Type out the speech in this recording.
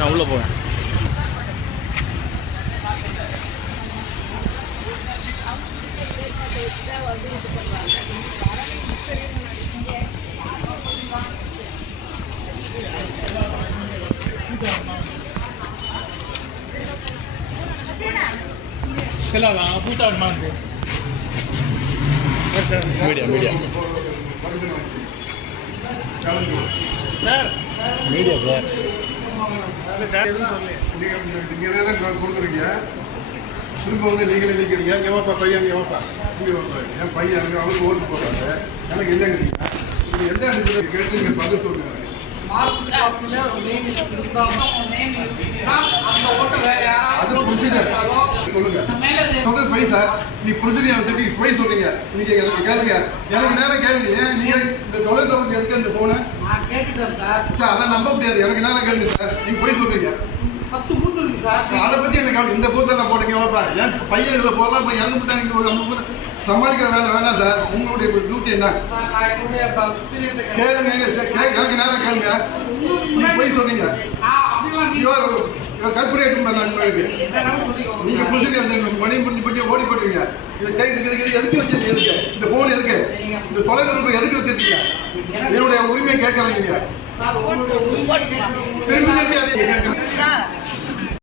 நான் உள்ளே போவேன். Media media. Media sir. நீங்க கொடுக்குறீங்க திரும்ப வந்து நீங்களே நிற்கிறீங்க எங்கள் வாப்பா பையன் எங்கள் வாப்பா இங்கே வாப்பா என் பையன் எனக்கு அவருக்கு ஓட்டு போடுறாங்க எனக்கு இல்லைங்கிறீங்க நீங்கள் எந்த இடத்துல கேட்டு நீங்கள் பதில் சொல்லுங்க அது ப்ரொசீஜர் சொல்லுங்க சொல்லுங்க பை சார் நீ ப்ரொசீஜர் சொல்லி போய் சொல்றீங்க நீங்க எனக்கு கேளுங்க. எனக்கு நேரம் கேளுங்க. ஏன் நீங்க இந்த தொலைத்தொடர்பு எடுத்து இந்த போன நான் கேட்டுட்டேன் சார். சார் அதை நம்ப முடியாது. எனக்கு நேரம் கேளுங்க சார்? நீங்க போய் சொல்றீங்க. பத்து பூத்து இருக்கு சார். அதை பத்தி எனக்கு. இந்த பூத்தில் நான் போட்டீங்க என் பையன் இதுல ஒரு நம்ம பூத்தை. சமாளிக்கிற வேலை வேணாம் சார். உங்களுடைய டியூட்டி என்ன? கேளுங்க எனக்கு நேரம் கேளுங்க. நீங்க போய் சொல்றீங்க. கல்புரேட் நீங்க புரிஞ்சுக்க மணி பண்ணி பண்ணி ஓடி போட்டுருங்க இந்த கை எதுக்கு வச்சிருக்கீங்க இந்த போன் இந்த தொலைத்தொடர்பு எதுக்கு வச்சிருக்கீங்க? என்னுடைய உரிமையை கேட்கறீங்க. திரும்பி திரும்பி அதை கேட்கறேன்